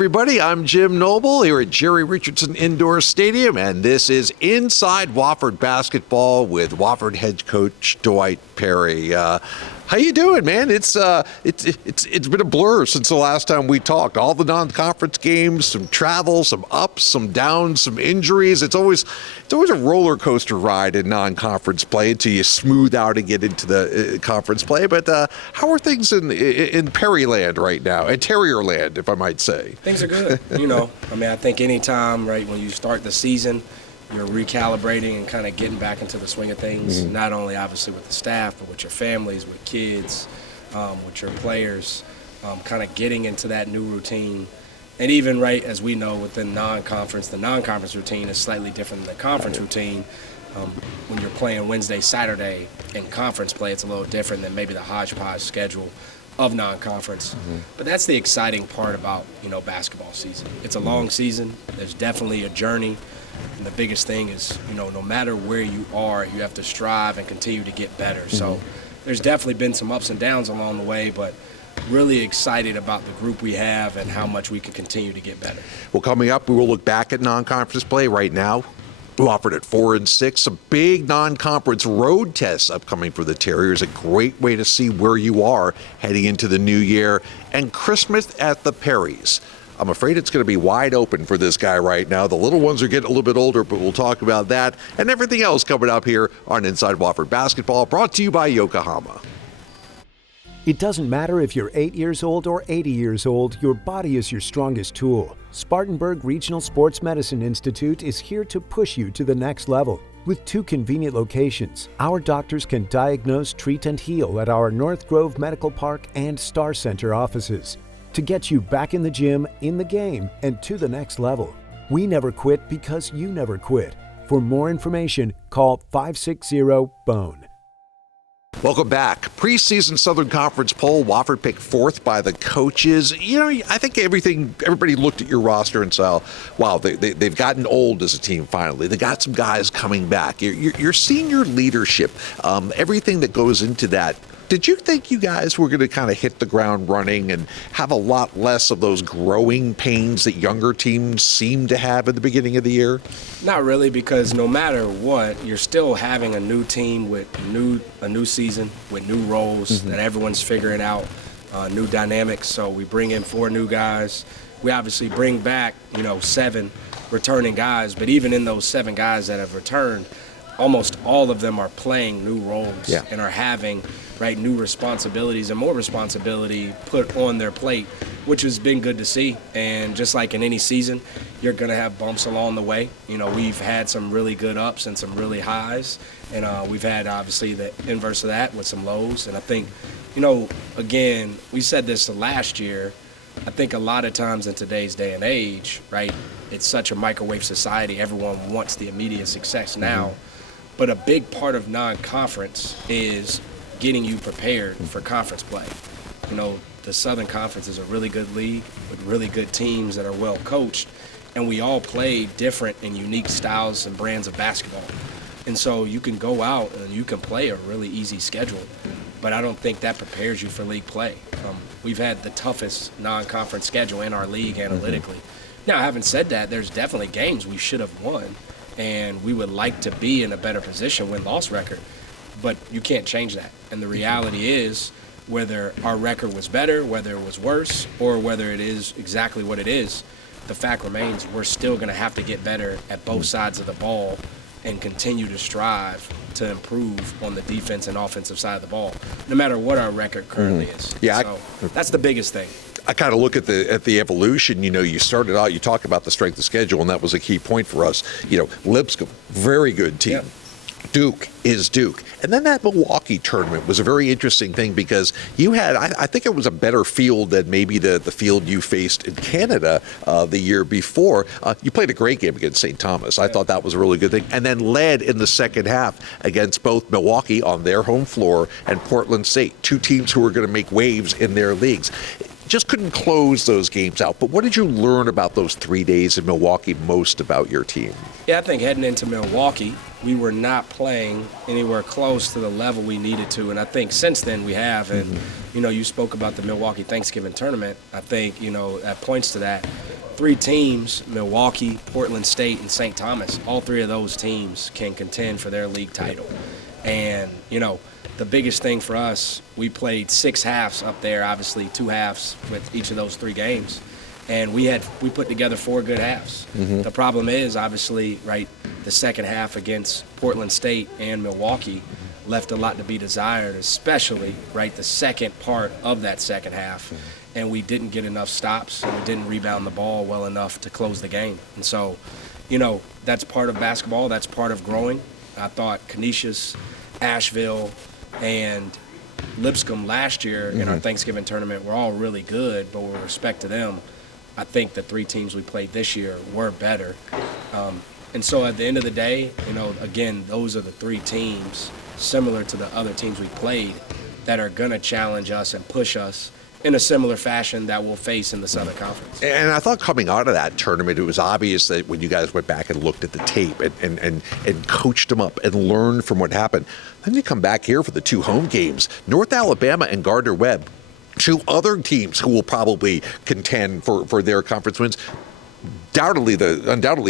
everybody. I'm Jim Noble here at Jerry Richardson Indoor Stadium, and this is Inside Wofford Basketball with Wofford head coach Dwight Perry. How you doing, man? It's been a blur since the last time we talked. All the non-conference games, some travel, some ups, some downs, some injuries. It's always a roller coaster ride in non-conference play until you smooth out and get into the conference play. But how are things in Perryland right now, and Terrierland, if I might say? Things are good. I think anytime, right, when you start the season, you're recalibrating and kind of getting back into the swing of things, not only obviously with the staff, but with your families, with kids, with your players, kind of getting into that new routine. And even, right, as we know, within non-conference, the non-conference routine is slightly different than the conference routine. When you're playing Wednesday, Saturday in conference play, it's a little different than maybe the hodgepodge schedule of non-conference. But that's the exciting part about, basketball season. It's a long season. There's definitely a journey. And the biggest thing is, no matter where you are, you have to strive and continue to get better. So there's definitely been some ups and downs along the way, but really excited about the group we have and how much we can continue to get better. Well, coming up, we will look back at non-conference play right now. Wofford at 4-6, some big non-conference road tests upcoming for the Terriers. A great way to see where you are heading into the new year. And Christmas at the Perrys. I'm afraid it's going to be wide open for this guy right now. The little ones are getting a little bit older, but we'll talk about that and everything else coming up here on Inside Wofford Basketball, brought to you by Yokohama. It doesn't matter if you're 8 years old or 80 years old, your body is your strongest tool. Spartanburg Regional Sports Medicine Institute is here to push you to the next level. With 2 convenient locations, our doctors can diagnose, treat, and heal at our North Grove Medical Park and Star Center offices to get you back in the gym, in the game, and to the next level. We never quit because you never quit. For more information, call 560-BONE. Welcome back. Preseason Southern Conference poll, Wofford picked 4th by the coaches. I think everybody looked at your roster and saw, wow, they've gotten old as a team finally. They got some guys coming back. Your senior leadership, everything that goes into that. Did you think you guys were going to kind of hit the ground running and have a lot less of those growing pains that younger teams seem to have at the beginning of the year? Not really, because no matter what, you're still having a new team with a new season, with new roles that everyone's figuring out, new dynamics. So we bring in 4 new guys. We obviously bring back, 7 returning guys, but even in those 7 guys that have returned, almost all of them are playing new roles and are having new responsibilities and more responsibility put on their plate, which has been good to see. And just like in any season, you're going to have bumps along the way. We've had some really good ups and some really highs, and we've had obviously the inverse of that with some lows. And I think, again, we said this last year, I think a lot of times in today's day and age, it's such a microwave society. Everyone wants the immediate success now. But a big part of non-conference is getting you prepared for conference play. The Southern Conference is a really good league with really good teams that are well coached, and we all play different and unique styles and brands of basketball. And so you can go out and you can play a really easy schedule, but I don't think that prepares you for league play. We've had the toughest non-conference schedule in our league analytically. Now, having said that, there's definitely games we should have won, and we would like to be in a better position win-loss record. But you can't change that. And the reality is, whether our record was better, whether it was worse, or whether it is exactly what it is, the fact remains we're still going to have to get better at both sides of the ball and continue to strive to improve on the defense and offensive side of the ball, no matter what our record currently is. Yeah, so that's the biggest thing. I kind of look at the evolution. You started out, you talk about the strength of schedule, and that was a key point for us. Lipscomb, very good team. Yeah. Duke is Duke. And then that Milwaukee tournament was a very interesting thing because you had, I think it was a better field than maybe the field you faced in Canada the year before. You played a great game against St. Thomas. I thought that was a really good thing. And then led in the second half against both Milwaukee on their home floor and Portland State, 2 teams who were going to make waves in their leagues. Just couldn't close those games out. But what did you learn about those 3 days in Milwaukee most about your team? Yeah, I think heading into Milwaukee, we were not playing anywhere close to the level we needed to. And I think since then we have. And, you spoke about the Milwaukee Thanksgiving tournament. I think, that points to that. three teams, Milwaukee, Portland State, and St. Thomas, all three of those teams can contend for their league title. And, the biggest thing for us, we played 6 halves up there, obviously 2 halves with each of those 3 games. And we put together 4 good halves. Mm-hmm. The problem is, obviously, right, the second half against Portland State and Milwaukee left a lot to be desired, especially, right, the second part of that second half. And we didn't get enough stops, and we didn't rebound the ball well enough to close the game. And so, that's part of basketball. That's part of growing. I thought Canisius, Asheville, and Lipscomb last year in our Thanksgiving tournament were all really good, but with respect to them, I think the 3 teams we played this year were better. And so at the end of the day, again, those are the 3 teams, similar to the other teams we played, that are going to challenge us and push us in a similar fashion that we'll face in the Southern Conference. And I thought coming out of that tournament, it was obvious that when you guys went back and looked at the tape and coached them up and learned from what happened, then you come back here for the 2 home games. North Alabama and Gardner-Webb, 2 other teams who will probably contend for their conference wins. Undoubtedly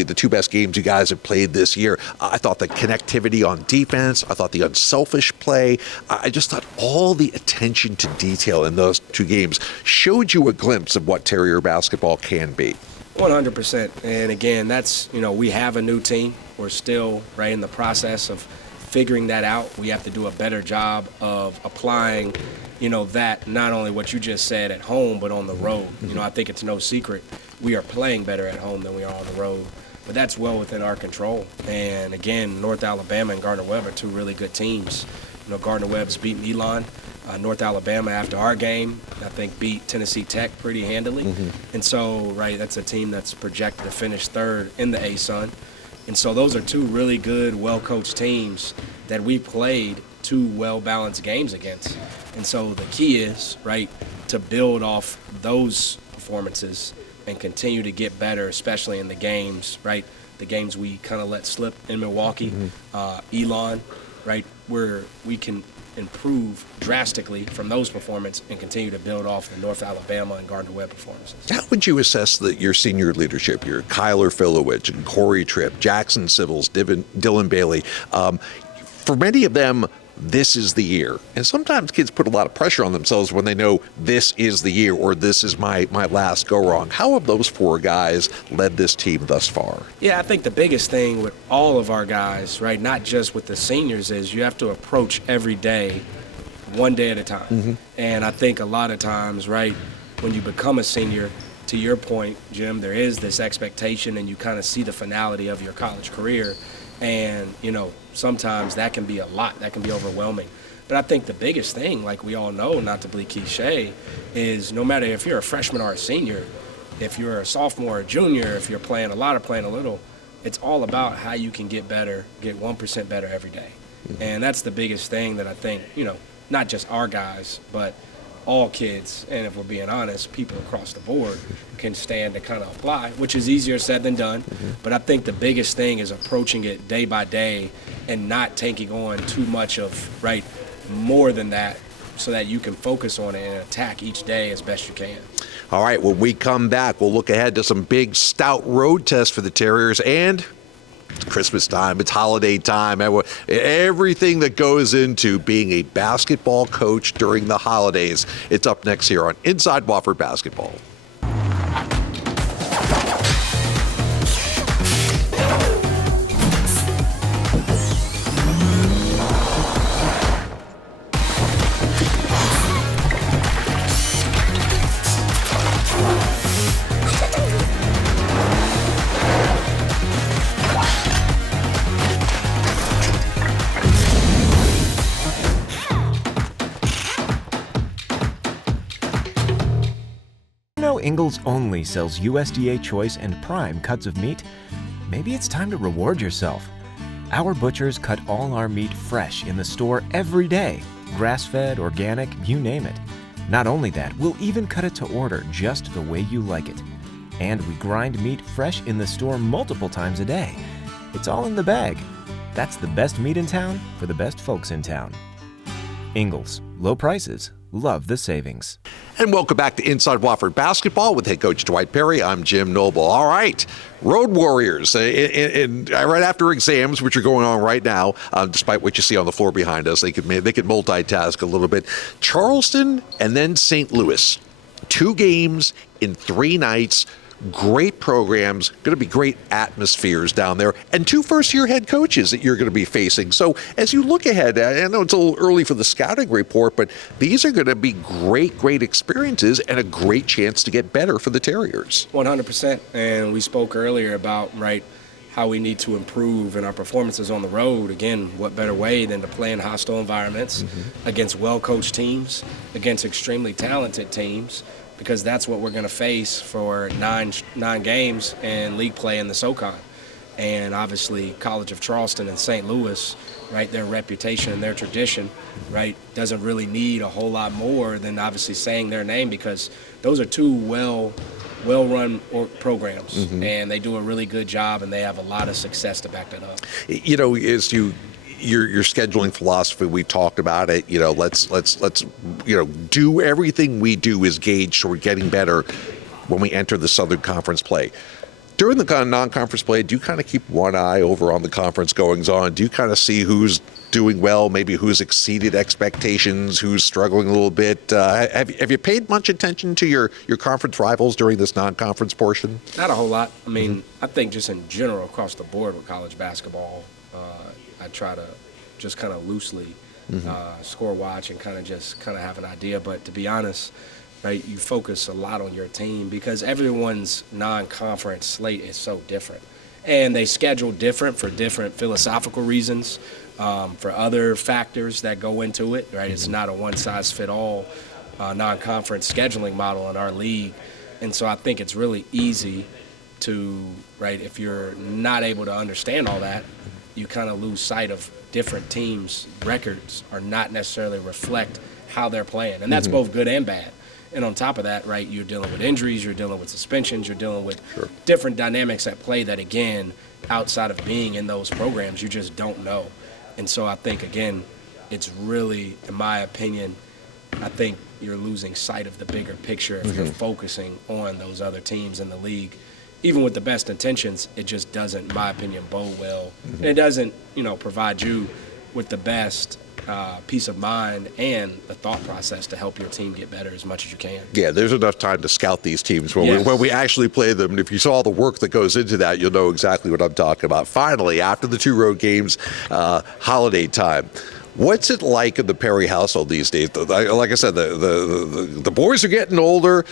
the 2 best games you guys have played this year. I thought the connectivity on defense, I thought the unselfish play, I just thought all the attention to detail in those 2 games showed you a glimpse of what Terrier basketball can be. 100%. And again, that's, we have a new team. We're still right in the process of figuring that out. We have to do a better job of applying, that not only what you just said at home, but on the road. I think it's no secret we are playing better at home than we are on the road. But that's well within our control. And again, North Alabama and Gardner-Webb are 2 really good teams. Gardner-Webb's beaten Elon. North Alabama, after our game, I think beat Tennessee Tech pretty handily. And so, right, that's a team that's projected to finish 3rd in the ASUN. And so those are 2 really good, well-coached teams that we played 2 well-balanced games against. And so the key is, right, to build off those performances and continue to get better, especially in the games, right? The games we kind of let slip in Milwaukee, Elon, right, where we can improve drastically from those performances and continue to build off the North Alabama and Gardner-Webb performances. How would you assess your senior leadership, your Kyler Filowich and Corey Tripp, Jackson Civils, Dylan Bailey? For many of them, this is the year. And sometimes kids put a lot of pressure on themselves when they know this is the year or this is my last go-wrong. How have those 4 guys led this team thus far? Yeah, I think the biggest thing with all of our guys, right, not just with the seniors, is you have to approach every day one day at a time. And I think a lot of times, right, when you become a senior, to your point, Jim, there is this expectation and you kind of see the finality of your college career. And, sometimes that can be a lot. That can be overwhelming. But I think the biggest thing, like we all know, not to be cliche, is no matter if you're a freshman or a senior, if you're a sophomore or a junior, if you're playing a lot or playing a little, it's all about how you can get better, get 1% better every day. And that's the biggest thing that I think, not just our guys, but all kids, and if we're being honest, people across the board can stand to kind of apply, which is easier said than done. But I think the biggest thing is approaching it day by day and not taking on too much of, right, more than that, so that you can focus on it and attack each day as best you can. All right, when we come back, we'll look ahead to some big, stout road tests for the Terriers, and it's Christmas time, it's holiday time, everything that goes into being a basketball coach during the holidays. It's up next here on Inside Wofford Basketball. Ingalls only sells USDA choice and prime cuts of meat. Maybe it's time to reward yourself. Our butchers cut all our meat fresh in the store every day. Grass-fed, organic, you name it. Not only that, we'll even cut it to order just the way you like it. And we grind meat fresh in the store multiple times a day. It's all in the bag. That's the best meat in town for the best folks in town. Ingalls, low prices, Love the savings. And welcome back to Inside Wofford Basketball with head coach Dwight Perry. I'm Jim Noble. All right, Road Warriors, right after exams, which are going on right now, despite what you see on the floor behind us, they could multitask a little bit. Charleston and then St. Louis. 2 games in 3 nights. Great programs, going to be great atmospheres down there, and 2 first-year head coaches that you're going to be facing. So as you look ahead, I know it's a little early for the scouting report, but these are going to be great experiences and a great chance to get better for the Terriers. 100%. And we spoke earlier about, how we need to improve in our performances on the road. Again, what better way than to play in hostile environments against well-coached teams, against extremely talented teams, because that's what we're going to face for nine games in league play in the SoCon. And obviously, College of Charleston and St. Louis, their reputation and their tradition, doesn't really need a whole lot more than obviously saying their name, because those are 2 well-run programs, and they do a really good job, and they have a lot of success to back that up. As your scheduling philosophy, we talked about it. Let's do everything we do is gauged so we're getting better when we enter the Southern Conference play. During the non-conference play, do you kind of keep one eye over on the conference goings on? Do you kind of see who's doing well, maybe who's exceeded expectations, who's struggling a little bit? Have you paid much attention to your conference rivals during this non-conference portion? Not a whole lot. I mean, I think just in general across the board with college basketball, I try to just kind of loosely score watch and kind of have an idea. But to be honest, you focus a lot on your team because everyone's non-conference slate is so different. And they schedule different for different philosophical reasons, for other factors that go into it, It's not a one-size-fit-all non-conference scheduling model in our league. And so I think it's really easy to, if you're not able to understand all that, you kind of lose sight of different teams' records are not necessarily reflect how they're playing. And that's both good and bad. And on top of that, you're dealing with injuries, you're dealing with suspensions, you're dealing with different dynamics at play that, again, outside of being in those programs, you just don't know. And so I think, again, it's really, in my opinion, I think you're losing sight of the bigger picture if you're focusing on those other teams in the league. Even with the best intentions, it just doesn't, in my opinion, bode well. And it doesn't, provide you with the best peace of mind and the thought process to help your team get better as much as you can. Yeah, there's enough time to scout these teams when we actually play them. And if you saw the work that goes into that, you'll know exactly what I'm talking about. Finally, after the 2 road games, holiday time. What's it like in the Perry household these days? Like I said, the boys are getting older.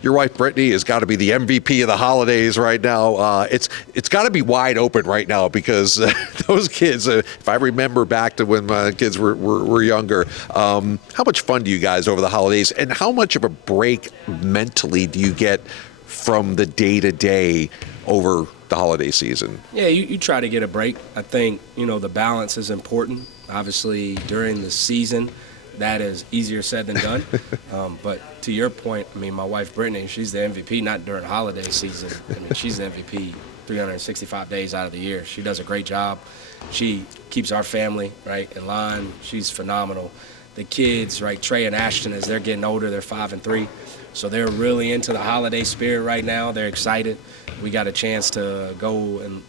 Your wife Brittany has got to be the MVP of the holidays right now. It's got to be wide open right now because those kids. If I remember back to when my kids were younger, how much fun do you guys over the holidays, and how much of a break mentally do you get from the day-to-day over the holiday season? Yeah, you try to get a break. I think the balance is important. Obviously, during the season, that is easier said than done. But to your point, my wife, Brittany, she's the MVP, not during holiday season. She's the MVP 365 days out of the year. She does a great job. She keeps our family, in line. She's phenomenal. The kids, Trey and Ashton, as they're getting older, they're 5 and 3. So they're really into the holiday spirit right now. They're excited. We got a chance to go and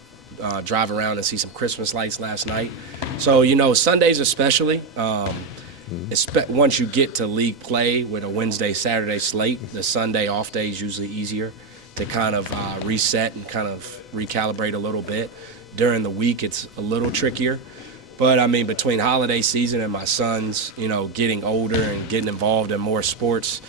drive around and see some Christmas lights last night. So, Sundays especially, once you get to league play with a Wednesday, Saturday slate, the Sunday off day is usually easier to kind of reset and kind of recalibrate a little bit. During the week, it's a little trickier. But, between holiday season and my sons, getting older and getting involved in more sports,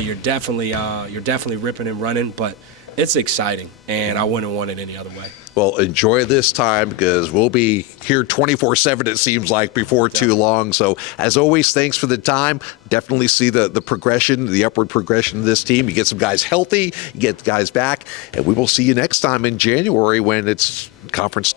you're definitely ripping and running, but it's exciting, and I wouldn't want it any other way. Well, enjoy this time because we'll be here 24/7, it seems like, before too long. So, as always, thanks for the time. Definitely see the progression, the upward progression of this team. You get some guys healthy, you get the guys back, and we will see you next time in January when it's conference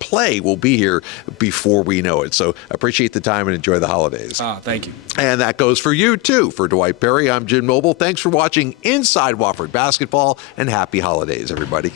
play will be here before we know it. So, appreciate the time and enjoy the holidays. Thank you. And that goes for you, too. For Dwight Perry, I'm Jim Noble. Thanks for watching Inside Wofford Basketball, and happy holidays, everybody.